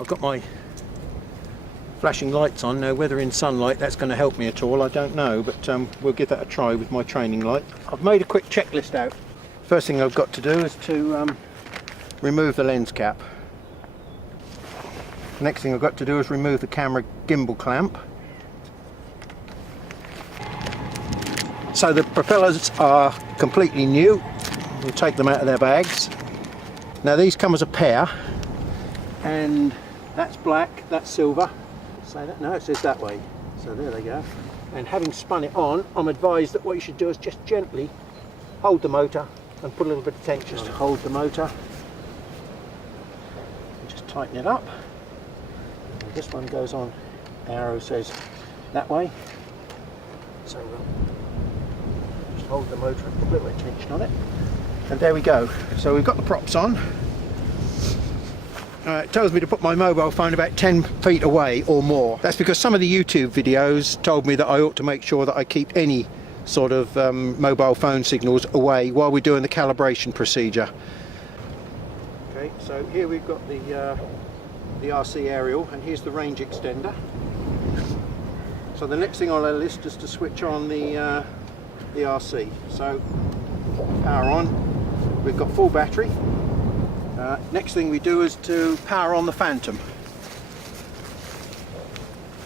I've got my flashing lights on now. Whether in sunlight that's going to help me at all, I don't know, but we'll give that a try with my training light. I've made a quick checklist out. First thing I've got to do is to remove the lens cap. Next thing I've got to do is remove the camera gimbal clamp. So the propellers are completely new. We'll take them out of their bags. Now these come as a pair, and that's black, that's silver. Say that? No, it says that way. So there they go. And having spun it on, I'm advised that what you should do is just gently hold the motor and put a little bit of tension. Just hold the motor and just tighten it up. And this one goes on. The arrow says that way. So we'll just hold the motor and put a little bit of tension on it. And there we go. So we've got the props on. It tells me to put my mobile phone about 10 feet away or more. That's because some of the YouTube videos told me that I ought to make sure that I keep any sort of mobile phone signals away while we're doing the calibration procedure. Okay, so here we've got the RC aerial, and here's the range extender. So the next thing on our list is to switch on the RC. So power on, we've got full battery. Next thing we do is to power on the Phantom,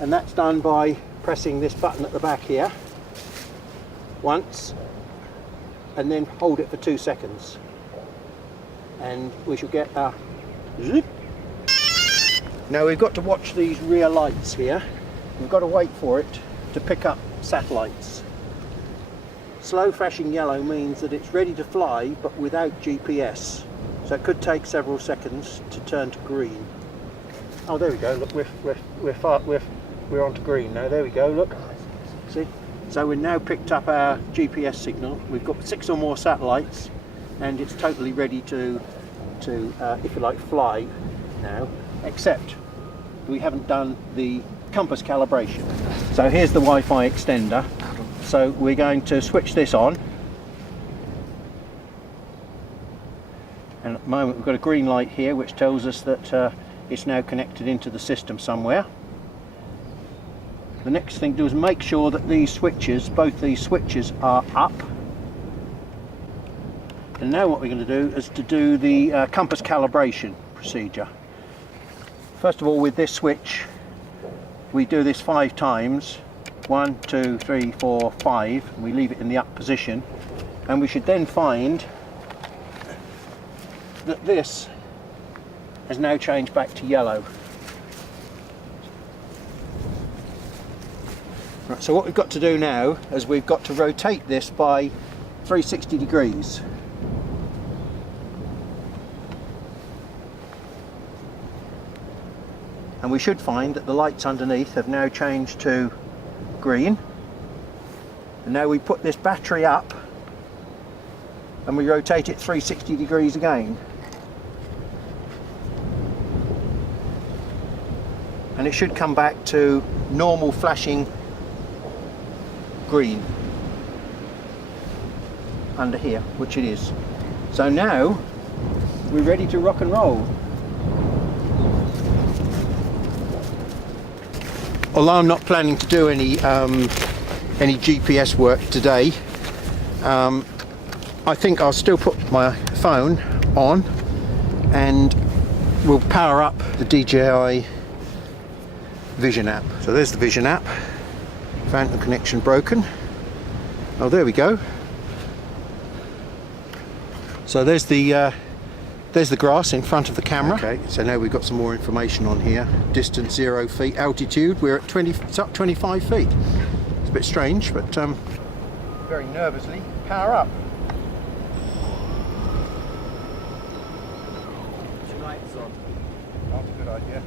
and that's done by pressing this button at the back here once and then hold it for 2 seconds, and we shall get a zip. Now we've got to watch these rear lights here. We've got to wait for it to pick up satellites. Slow flashing yellow means that it's ready to fly but without GPS. So it could take several seconds to turn to green. Oh, there we go. Look, we're on to green now. There we go. Look, see. So we've now picked up our GPS signal. We've got 6 or more satellites, and it's totally ready to if you like, fly now. Except we haven't done the compass calibration. So here's the Wi-Fi extender. So we're going to switch this on. And at the moment we've got a green light here which tells us that it's now connected into the system somewhere. The next thing to do is make sure that these switches, both these switches, are up. And now what we're going to do is to do the compass calibration procedure. First of all, with this switch we do this 5 times. 1, 2, 3, 4, 5, and we leave it in the up position, and we should then find that this has now changed back to yellow. Right, so what we've got to do now is we've got to rotate this by 360 degrees. And we should find that the lights underneath have now changed to green. And now we put this battery up and we rotate it 360 degrees again. And it should come back to normal flashing green under here, which it is. So now we're ready to rock and roll. Although I'm not planning to do any GPS work today, I think I'll still put my phone on and we'll power up the DJI Vision app. So there's the Vision app. Phantom connection broken. Oh, there we go. So there's the grass in front of the camera. Okay, so now we've got some more information on here. Distance 0 feet, altitude we're at 25 feet. It's a bit strange, but very nervously power up. Lights on. That's a good idea.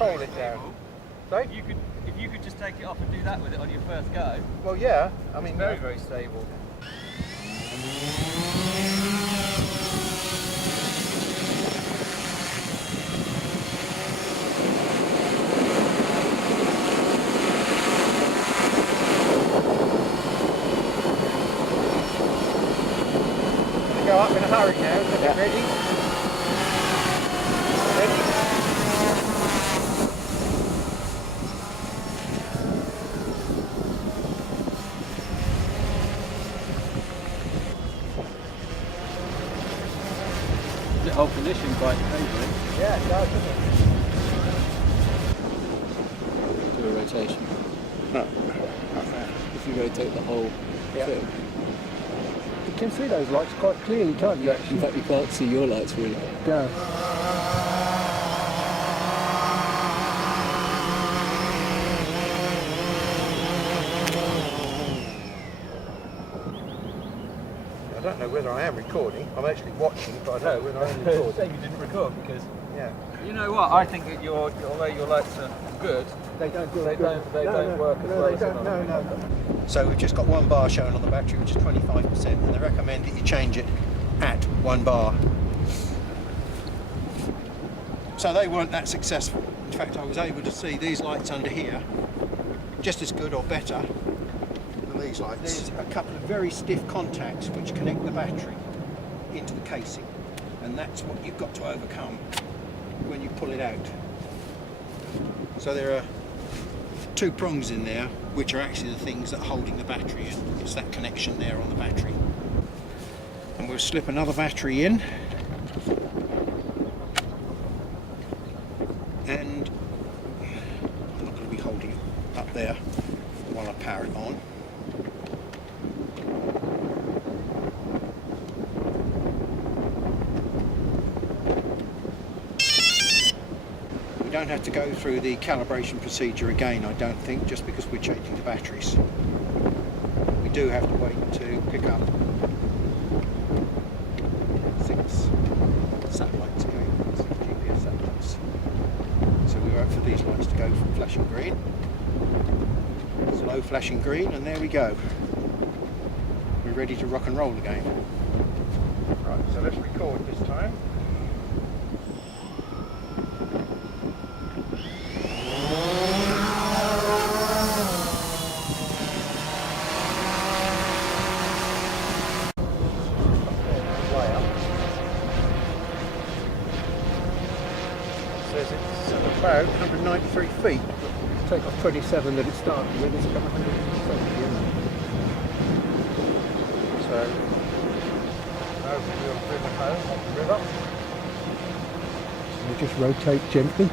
coal it down. Sorry? If you could just take it off and do that with it on your first go. Well, yeah. I mean, Very, very stable. Go up in a hurry now. Is it ready? Ready? It hold position quite occasionally. Yeah, it does, doesn't it? Do a rotation. No. If you rotate the whole thing. You can see those lights quite clearly, can't you? In fact, you can't see your lights really. No. I don't know whether I am recording. I'm actually watching, but I don't know whether I am recording. Shame you didn't record because. Yeah. You know what? I think that although your lights are good, They don't they don't work as well as no. So we've just got 1 bar showing on the battery, which is 25%, and they recommend that you change it at 1 bar. So they weren't that successful. In fact, I was able to see these lights under here just as good or better than these lights. There's a couple of very stiff contacts which connect the battery into the casing, and that's what you've got to overcome when you pull it out. So there are 2 prongs in there which are actually the things that are holding the battery in. It's that connection there on the battery. And we'll slip another battery in, and I'm not going to be holding it up there while I power it on. We don't have to go through the calibration procedure again, I don't think, just because we're changing the batteries. We do have to wait to pick up 6 satellites again, 6 GPS satellites. So we wait for these lights to go from flashing green, slow flashing green, and there we go. We're ready to rock and roll again. Right, so let's record this time. Says it's about 193 feet. Take off 27 that it started with, it's about 170, isn't it? So, now we'll bring it home on the river. So we just rotate gently.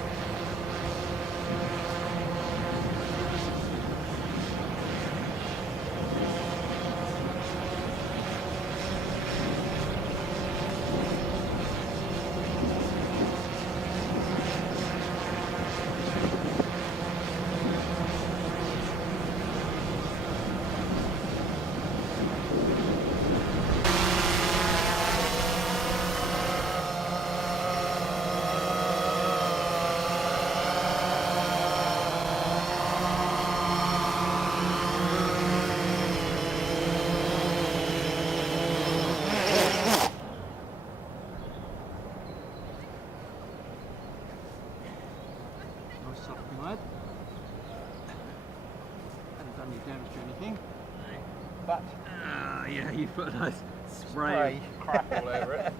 Soft mud. Hasn't done any damage to anything. But yeah, you put a nice spray crap all over it.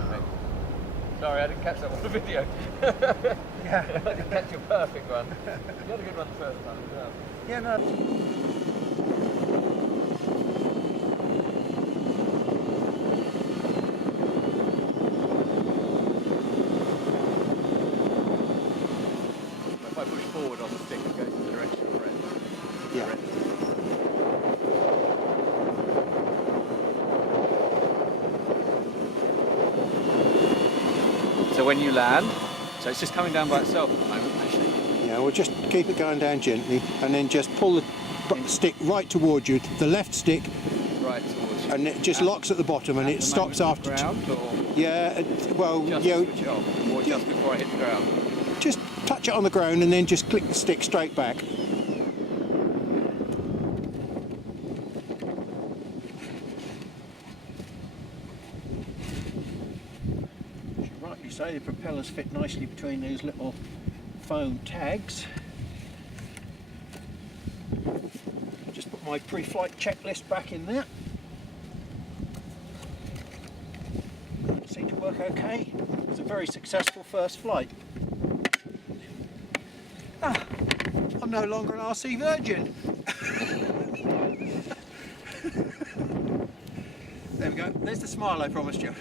perfect. Sorry, I didn't catch that on the video. Yeah. I didn't catch your perfect one. You had a good one the first time as well. Yeah, no. If I push forward on the stick, it goes in the direction of red. Yeah. So when you land, so it's just coming down by itself at the moment, actually. Yeah, we'll just keep it going down gently and then just pull the stick right towards you, the left stick, Right towards you. and it just locks at the bottom and it stops after. Ground, or Yeah, well, just you know, switch it off, or just before I hit the ground. just touch it on the ground and then just click the stick straight back. As you rightly say, the propellers fit nicely between these little foam tags. Just put my pre-flight checklist back in there. Seemed to work okay. It was a very successful first flight. I'm no longer an RC virgin. There we go. There's the smile I promised you.